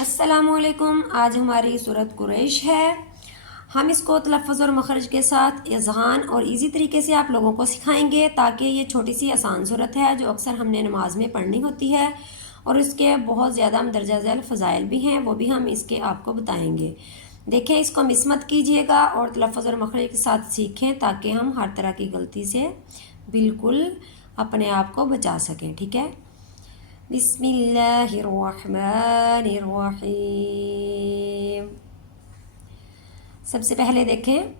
अस्सलामु अलैकुम। आज हमारी सूरत कुरैश है। हम इसको तलफ़्फ़ुज़ और मखरज के साथ इज़हान और इजी तरीके से आप लोगों को सिखाएंगे, ताकि ये छोटी सी आसान सूरत है जो अक्सर हमने नमाज में पढ़नी होती है और इसके बहुत ज़्यादा मदरजा ज़ैल फ़ज़ाइल भी हैं, वो भी हम इसके आपको बताएंगे। देखें, इसको मिस मत कीजिएगा और तलफ़्फ़ुज़ और मखरज के साथ सीखें, ताकि हम हर तरह की गलती से बिल्कुल अपने आप को बचा सकें। ठीक है। बिस्मिल्लाहिर्रहमानिर्रहीम। सबसे पहले देखें,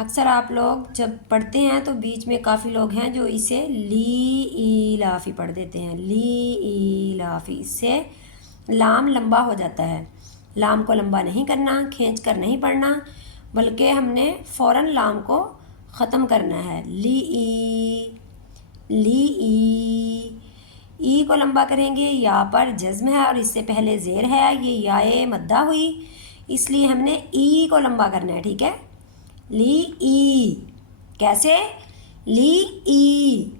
अक्सर आप लोग जब पढ़ते हैं तो बीच में काफ़ी लोग हैं जो इसे ली ईलाफ़ी पढ़ देते हैं। ली ईलाफ़ी, इससे लाम लंबा हो जाता है। लाम को लंबा नहीं करना, खींच कर नहीं पढ़ना, बल्कि हमने फ़ौरन लाम को ख़त्म करना है। ली ई को लंबा करेंगे। या पर जज्म है और इससे पहले ज़ेर है, ये याए मद्दा हुई, इसलिए हमने ई को लंबा करना है। ठीक है। ली ई, कैसे? ली ई,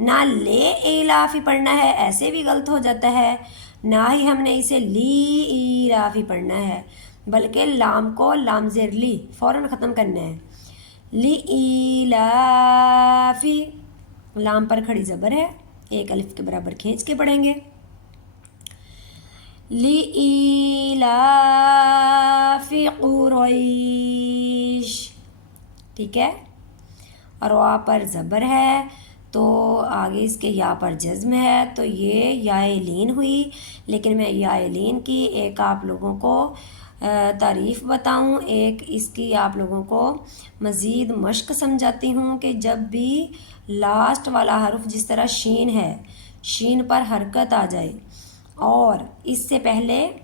ना ले इलाफी पढ़ना है, ऐसे भी गलत हो जाता है। ना ही हमने इसे ली इलाफी पढ़ना है, बल्कि लाम को लाम ज़ेर ली फ़ौरन ख़त्म करना है। ली इलाफी, लाम पर खड़ी ज़बर है, एक अलिफ के बराबर खींच के पढ़ेंगे। ली इलाफी कुरैश। ठीक है। और वहाँ पर ज़बर है तो आगे इसके या पर जज्म है, तो ये याए लीन हुई। लेकिन मैं याए लीन की एक आप लोगों को तारीफ़ बताऊं, एक इसकी आप लोगों को मज़ीद मश्क समझाती हूँ कि जब भी लास्ट वाला हर्फ, जिस तरह शीन है, शीन पर हरकत आ जाए और इससे पहले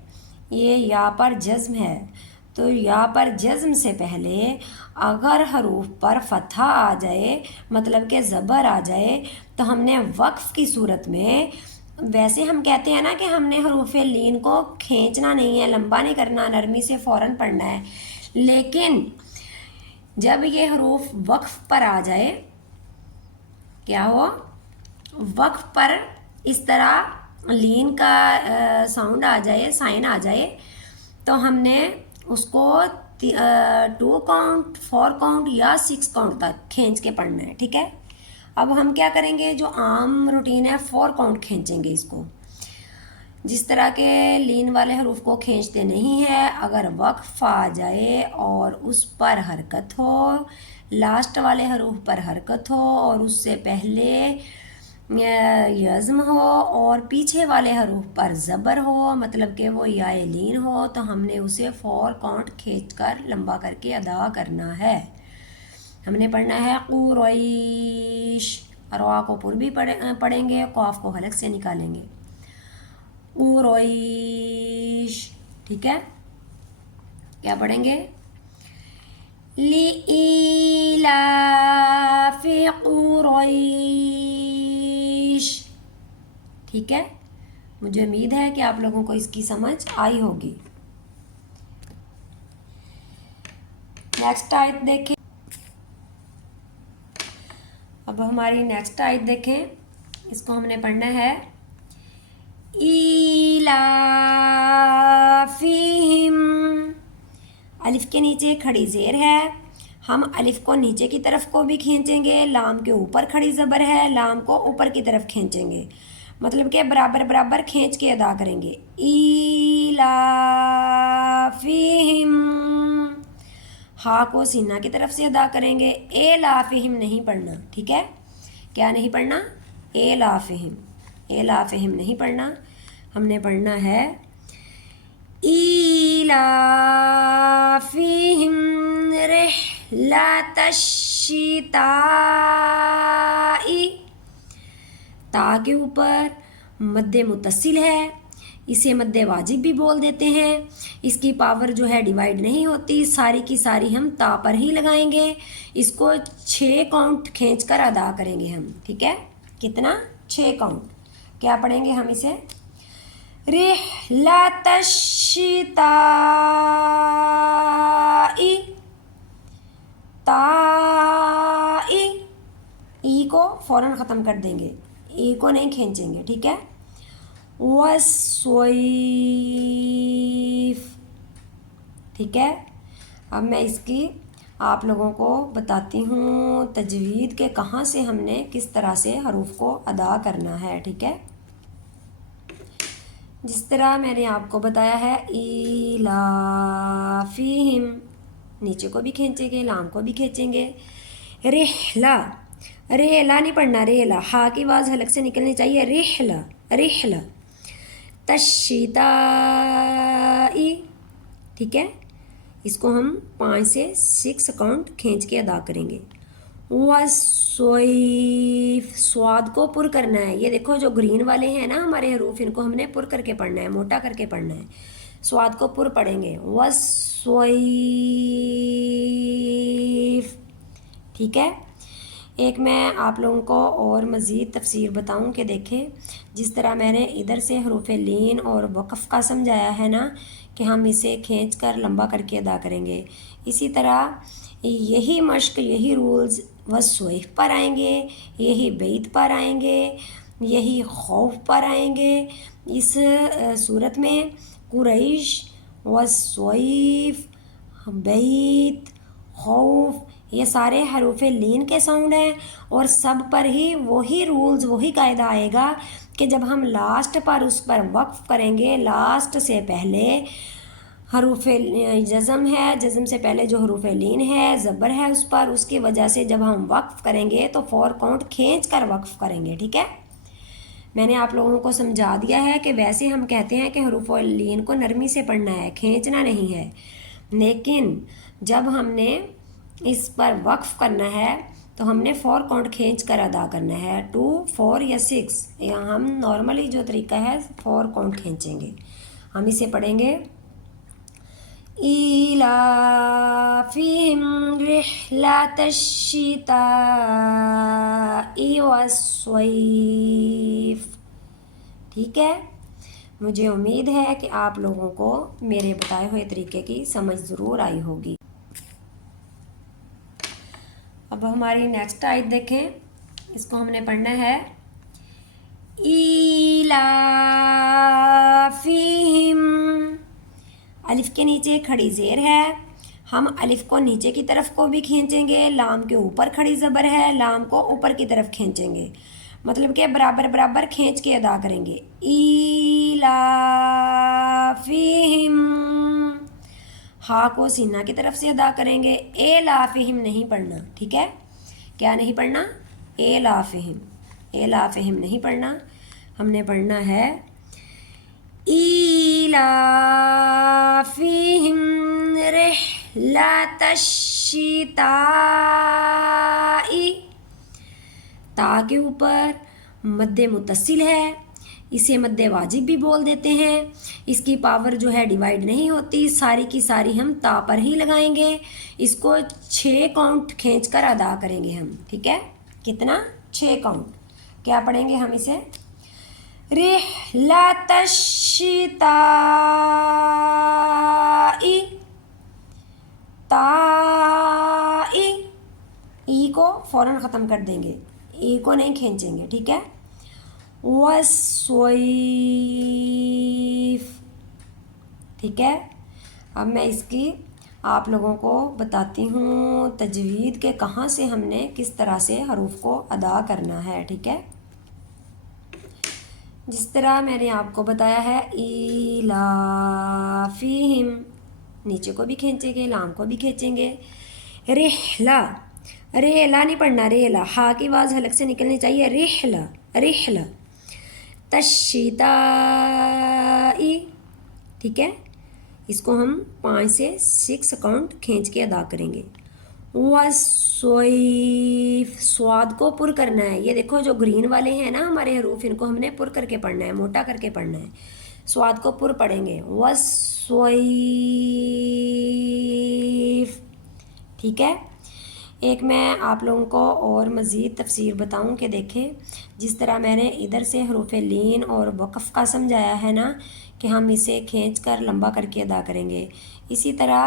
ये या पर जज्म है, तो या पर जज्म से पहले अगर हरूफ पर फतहा आ जाए, मतलब कि ज़बर आ जाए, तो हमने वक्फ़ की सूरत में, वैसे हम कहते हैं ना कि हमने हरूफ लीन को खींचना नहीं है, लंबा नहीं करना, नरमी से फ़ौरन पढ़ना है। लेकिन जब ये हरूफ वक्फ़ पर आ जाए, क्या हो, वक्फ़ पर इस तरह लीन का साउंड आ जाए, साइन आ जाए, तो हमने उसको 2 काउंट, 4 काउंट या 6 काउंट तक खींच के पढ़ना है। ठीक है। अब हम क्या करेंगे, जो आम रूटीन है, 4 काउंट खींचेंगे इसको। जिस तरह के लीन वाले हरूफ को खींचते नहीं है, अगर वक्फ आ जाए और उस पर हरकत हो, लास्ट वाले हरूफ पर हरकत हो और उससे पहले यज़्म हो और पीछे वाले हरूफ पर ज़बर हो, मतलब कि वो याए लीन हो, तो हमने उसे 4 काउंट खींच कर लंबा करके अदा करना है। हमने पढ़ना है कुरैश, और वा को पुर भी पढ़ेंगे, क़ाफ को हलक से निकालेंगे। कुरैश। ठीक है। क्या पढ़ेंगे? लिईलाफि कुरैश। ठीक है। मुझे उम्मीद है कि आप लोगों को इसकी समझ आई होगी। नेक्स्ट आयत देखें। अब हमारी नेक्स्ट आयत देखें, इसको हमने पढ़ना है इलाफिहिम। अलिफ के नीचे खड़ी ज़ेर है, हम अलिफ को नीचे की तरफ को भी खींचेंगे, लाम के ऊपर खड़ी ज़बर है, लाम को ऊपर की तरफ खींचेंगे, मतलब कि बराबर बराबर खींच के अदा करेंगे। इलाफिहिम, हा को सीना की तरफ से अदा करेंगे, ए लाफिहिम नहीं पढ़ना। ठीक है। क्या नहीं पढ़ना? ए लाफिहिम, ए लाफिहिम नहीं पढ़ना। हमने पढ़ना है इलाफिहिम रिहलतश्शिताई। ता के ऊपर मद्दे मुत्तसिल है, इसे मद्दे वाजिब भी बोल देते हैं। इसकी पावर जो है डिवाइड नहीं होती, सारी की सारी हम ता पर ही लगाएंगे। इसको 6 काउंट खींच कर अदा करेंगे हम। ठीक है। कितना? 6 काउंट। क्या पढ़ेंगे हम इसे? रिहलतश्शिताई, ताई। ई को फ़ौरन ख़त्म कर देंगे, ई को नहीं खींचेंगे। ठीक है। वस्सैफ, ٹھیک ہے. اب میں اس کی آپ لوگوں کو بتاتی ہوں تجوید کے کہاں سے ہم نے کس طرح سے حروف کو ادا کرنا ہے. ٹھیک ہے، جس طرح میں نے آپ کو بتایا ہے ایلافیہم، نیچے کو بھی کھینچیں گے، لام کو بھی کھینچیں گے. رحلہ، ریلا نہیں پڑھنا، ریلا، ہا کی آواز حلق سے نکلنی چاہیے. رحلہ، رحلہ. تشیتائی، ٹھیک ہے، اس کو ہم 5 سے 6 کاؤنٹ کھینچ کے ادا کریں گے. وَالصَّيْفِ، سواد کو پر کرنا ہے. یہ دیکھو جو گرین والے ہیں نا ہمارے حروف، ان کو ہم نے پر کر کے پڑھنا ہے، موٹا کر کے پڑھنا ہے. سواد کو پر پڑھیں گے. وَالصَّيْفِ، ٹھیک ہے. ایک میں آپ لوگوں کو اور مزید تفسیر بتاؤں کہ دیکھیں جس طرح میں نے ادھر سے حروف لین اور وقف کا سمجھایا ہے نا کہ ہم اسے کھینچ کر لمبا کر کے ادا کریں گے، اسی طرح یہی مشق، یہی رولز وصویف پر آئیں گے، یہی بیت پر آئیں گے، یہی خوف پر آئیں گے. اس صورت میں قریش، وصویف، بیت، خوف، یہ سارے حروف لین کے ساؤنڈ ہیں اور سب پر ہی وہی رولز، وہی قاعدہ آئے گا کہ جب ہم لاسٹ پر اس پر وقف کریں گے، لاسٹ سے پہلے حروف جزم ہے، جزم سے پہلے جو حروف لین ہے، زبر ہے اس پر، اس کی وجہ سے جب ہم وقف کریں گے تو 4 کاؤنٹ کھینچ کر وقف کریں گے. ٹھیک ہے، میں نے آپ لوگوں کو سمجھا دیا ہے کہ ویسے ہم کہتے ہیں کہ حروف لین کو نرمی سے پڑھنا ہے، کھینچنا نہیں ہے، لیکن جب ہم نے اس پر وقف کرنا ہے تو ہم نے 4 کاؤنٹ کھینچ کر ادا کرنا ہے، 2، 4 یا 6. یا ہم نارملی جو طریقہ ہے 4 کاؤنٹ کھینچیں گے. ہم اسے پڑھیں گے ایلافہم رحلۃ الشتاء والصیف. ٹھیک ہے، مجھے امید ہے کہ آپ لوگوں کو میرے بتائے ہوئے طریقے کی سمجھ ضرور آئی ہوگی. اب ہماری نیکسٹ آیت دیکھیں، اس کو ہم نے پڑھنا ہے ایلافہم. الف کے نیچے کھڑی زیر ہے، ہم الف کو نیچے کی طرف کو بھی کھینچیں گے، لام کے اوپر کھڑی زبر ہے، لام کو اوپر کی طرف کھینچیں گے، مطلب کہ برابر برابر کھینچ کے ادا کریں گے. ایلافہم، ہا کو سینہ کی طرف سے ادا کریں گے. ایلافہم نہیں پڑھنا. ٹھیک ہے، کیا نہیں پڑھنا؟ ایلافہم، ایلافہم نہیں پڑھنا. ہم نے پڑھنا ہے ایلافہم رحلۃ الشتاء. تا کے اوپر مد متصل ہے، اسے مد واجب بھی بول دیتے ہیں. اس کی پاور جو ہے ڈیوائیڈ نہیں ہوتی، ساری کی ساری ہم تا پر ہی لگائیں گے. اس کو 6 کاؤنٹ کھینچ کر ادا کریں گے ہم. ٹھیک ہے، کتنا؟ 6 کاؤنٹ. کیا پڑھیں گے ہم اسے؟ رحلۃ الشتاء، تا، ای کو فوراً ختم کر دیں گے، ای کو نہیں کھینچیں گے. ٹھیک ہے، والصیف. ٹھیک ہے، اب میں اس کی آپ لوگوں کو بتاتی ہوں تجوید کے کہاں سے ہم نے کس طرح سے حروف کو ادا کرنا ہے. ٹھیک ہے، جس طرح میں نے آپ کو بتایا ہے ایلافہم، نیچے کو بھی کھینچیں گے، لام کو بھی کھینچیں گے. رحلہ، ریلا نہیں پڑھنا، ریلا، ہا کی آواز حلق سے نکلنی چاہیے. رحلہ، رحلہ. تشیتائی، ٹھیک ہے، اس کو ہم 5 سے 6 کاؤنٹ کھینچ کے ادا کریں گے. والصیف، سواد کو پر کرنا ہے. یہ دیکھو جو گرین والے ہیں نا ہمارے حروف، ان کو ہم نے پر کر کے پڑھنا ہے، موٹا کر کے پڑھنا ہے. سواد کو پر پڑھیں گے. والصیف. ٹھیک ہے، ایک میں آپ لوگوں کو اور مزید تفسیر بتاؤں کہ دیکھیں جس طرح میں نے ادھر سے حروف لین اور وقف کا سمجھایا ہے نا کہ ہم اسے کھینچ کر لمبا کر کے ادا کریں گے، اسی طرح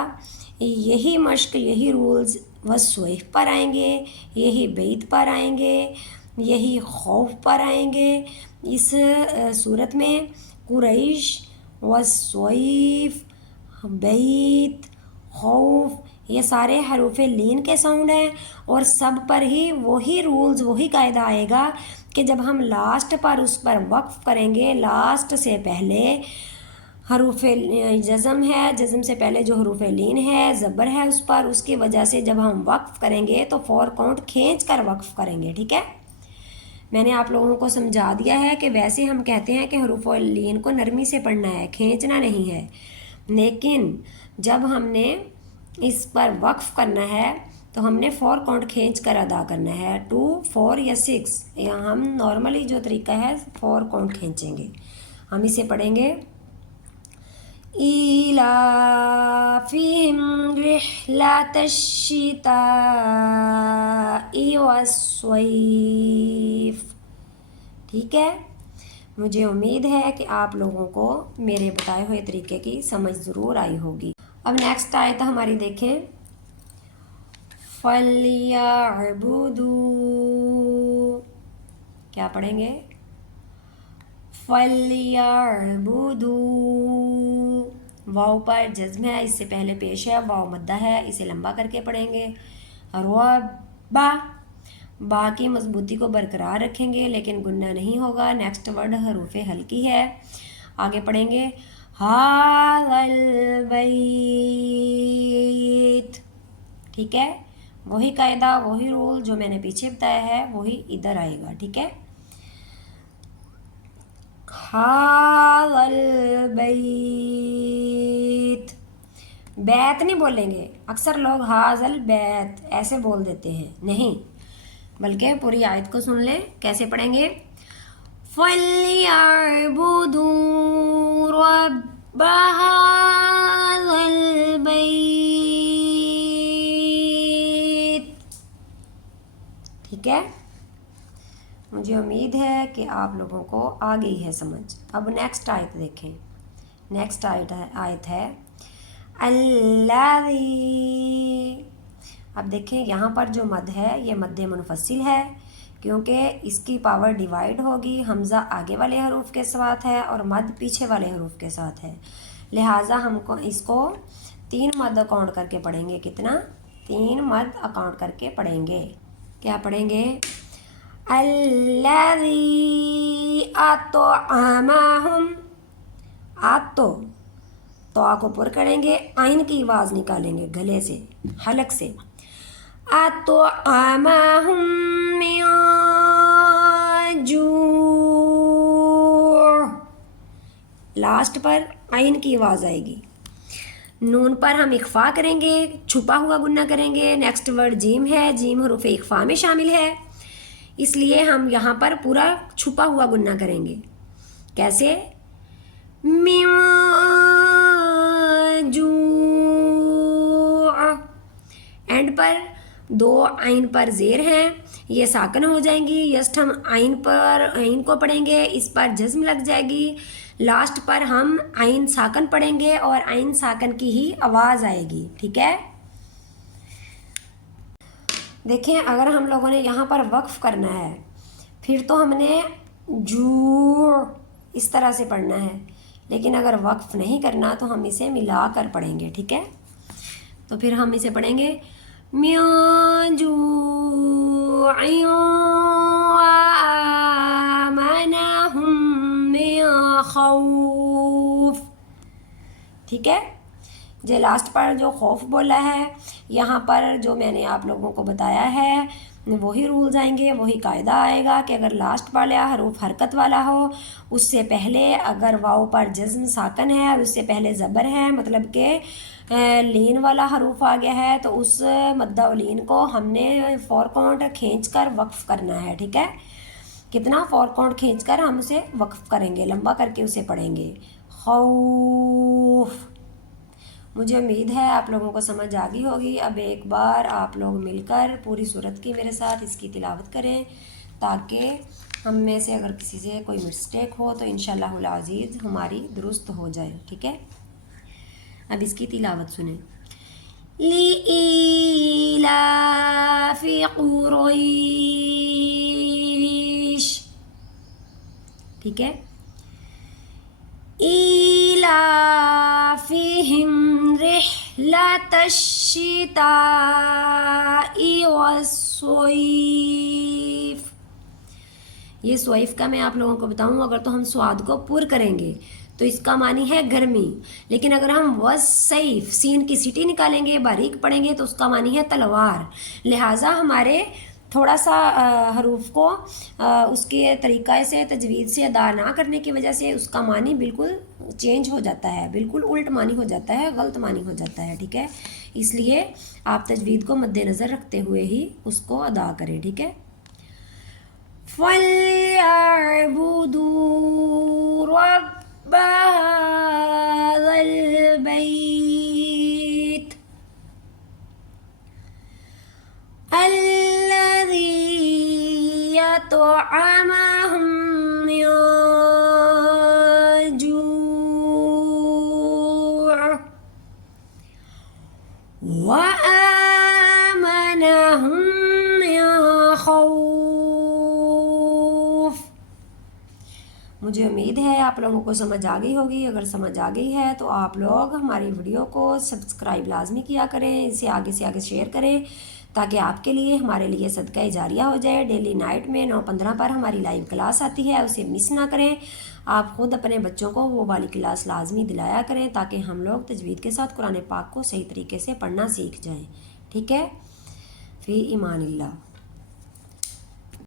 یہی مشق، یہی رولز وصویف پر آئیں گے، یہی بیت پر آئیں گے، یہی خوف پر آئیں گے. اس صورت میں قریش، وصویف، بیت، खौफ, ये सारे हरूफ लीन के साउंड हैं और सब पर ही वही रूल्स वही कायदा आएगा कि जब हम लास्ट पर उस पर वक्फ करेंगे, लास्ट से पहले हरूफ जज़म है, जज़म से पहले जो हरूफ लीन है, ज़बर है उस पर, उसकी वजह से जब हम वक्फ करेंगे तो 4 काउंट खींच कर वक्फ करेंगे। ठीक है, मैंने आप लोगों को समझा दिया है कि वैसे हम कहते हैं कि हरूफ लीन को नरमी से पढ़ना है, खींचना नहीं है, लेकिन जब हमने इस पर वक्फ करना है तो हमने 4 काउंट खींच कर अदा करना है, 2, 4 या 6, या हम नॉर्मली जो तरीका है 4 काउंट खींचेंगे। हम इसे पढ़ेंगे ईलाफिहिम रिहलतश शिताई वस्सैफ। ठीक है, मुझे उम्मीद है कि आप लोगों को मेरे बताए हुए तरीके की समझ ज़रूर आई होगी। अब नेक्स्ट आयत हमारी देखें, फलियअबुदू, क्या पढ़ेंगे, फलियअबुदू, वाव पर जज्म है, इससे पहले पेश है, वाव मद्दा है, इसे लंबा करके पढ़ेंगे। रब्बा, बा की मजबूती को बरकरार रखेंगे लेकिन गुन्ना नहीं होगा। नेक्स्ट वर्ड हरूफ हल्की है, आगे पढ़ेंगे हाज़ल बैत। ठीक है, वही कायदा वही रूल जो मैंने पीछे बताया है वही इधर आएगा। ठीक है, हाज़ल बैत, बैत नहीं बोलेंगे, अक्सर लोग हाज़ल बैत ऐसे बोल देते हैं, नहीं, बल्कि पूरी आयत को सुन लें। कैसे पढ़ेंगे, फलियअबुदू रब्ब हाज़ल बैत। ठीक है, मुझे उम्मीद है कि आप लोगों को आ गई है समझ। अब नेक्स्ट आयत देखें, नेक्स्ट आयत है अल्लाज़ी। अब देखें यहाँ पर जो मद है ये मद्दे मुनफसिल है, क्योंकि इसकी पावर डिवाइड होगी, हमज़ा आगे वाले हरूफ के साथ है और मद पीछे वाले हरूफ के साथ है, लिहाजा हमको इसको 3 मद अकाउंट करके पढ़ेंगे। कितना, 3 मद अकाउंट करके पढ़ेंगे। क्या पढ़ेंगे, अल्लज़ी अतअमहुम, तो को पुर करेंगे, आइन की आवाज़ निकालेंगे गले से, हलक से, अतअमहुम मिन जू', लास्ट पर आइन की आवाज़ आएगी। नून पर हम इख्फा करेंगे, छुपा हुआ गुन्ना करेंगे। नेक्स्ट वर्ड जीम है, जीम हरूफ इख्फा में शामिल है, इसलिए हम यहाँ पर पूरा छुपा हुआ गुन्ना करेंगे। कैसे, मिन जू', एंड पर 2 आइन पर ज़ेर हैं, ये साकन हो जाएंगी। यस्ट हम आइन को पढ़ेंगे, इस पर जज्म लग जाएगी। लास्ट पर हम आइन साकन पढ़ेंगे और आइन साकन की ही आवाज़ आएगी। ठीक है, देखें, अगर हम लोगों ने यहाँ पर वक्फ करना है फिर तो हमने जू इस तरह से पढ़ना है, लेकिन अगर वक्फ नहीं करना तो हम इसे मिला कर पढ़ेंगे। ठीक है, तो फिर हम इसे पढ़ेंगे मिन जू'इन व आमनहुम मिन खौफ। ठीक है, जो लास्ट पर जो खौफ बोला है, यहाँ पर जो मैंने आप लोगों को बताया है वही रूल्स आएंगे, वही कायदा आएगा कि अगर लास्ट वाला हरूफ हरकत वाला हो, उससे पहले अगर वाव पर जज्म साकन है और उससे पहले ज़बर है, मतलब कि लीन वाला हरूफ आ गया है, तो उस मद्दा व लीन को हमने 4 काउंट खींच कर वक्फ करना है। ठीक है, कितना, 4 काउंट खींच कर हम उसे वक्फ करेंगे, लंबा करके उसे पढ़ेंगे, खौफ। मुझे उम्मीद है आप लोगों को समझ आ गई होगी। अब एक बार आप लोग मिलकर पूरी सूरत की मेरे साथ इसकी तिलावत करें, ताकि हम में से अगर किसी से कोई मिस्टेक हो तो इंशाअल्लाहुल अज़ीज़ हमारी दुरुस्त हो जाए। ठीक है, अब इसकी तिलावत सुने। लीलाफि कुरैश। ठीक है, ईलाफिहिम रिहलतश لَتَ الشِّتَاءِ وَالصَّيْفِ. یہ صویف کا میں آپ لوگوں کو بتاؤں، اگر تو ہم سواد کو پر کریں گے تو اس کا معنی ہے گرمی، لیکن اگر ہم والصیف سین کی سیٹی نکالیں گے، باریک پڑھیں گے، تو اس کا معنی ہے تلوار. لہٰذا ہمارے تھوڑا سا حروف کو اس کے طریقہ سے تجوید سے ادا نہ کرنے کی وجہ سے اس کا معنی بالکل چینج ہو جاتا ہے، بالکل الٹ معنی ہو جاتا ہے، غلط معنی ہو جاتا ہے. ٹھیک ہے، اس لیے آپ تجوید کو مد نظر رکھتے ہوئے ہی اس کو ادا کریں. ٹھیک ہے. فَلْيَعْبُدُوا رَبَّ هَذَا الْبَيْتِ الَّذِي يَطْعَمَهُم مِّن جُوعٍ وَآمَنَهُم مِّن خَوْفٍ. مجھے امید ہے آپ لوگوں کو سمجھ آ گئی ہوگی. اگر سمجھ آ گئی ہے تو آپ لوگ ہماری ویڈیو کو سبسکرائب لازمی کیا کریں، اسے آگے سے آگے شیئر کریں تاکہ آپ کے لیے ہمارے لیے صدقہ جاریہ ہو جائے. ڈیلی نائٹ میں 9:15 پر ہماری لائیو کلاس آتی ہے، اسے مس نہ کریں. آپ خود اپنے بچوں کو وہ والی کلاس لازمی دلایا کریں تاکہ ہم لوگ تجوید کے ساتھ قرآن پاک کو صحیح طریقے سے پڑھنا سیکھ جائیں. ٹھیک ہے. فی امان اللہ.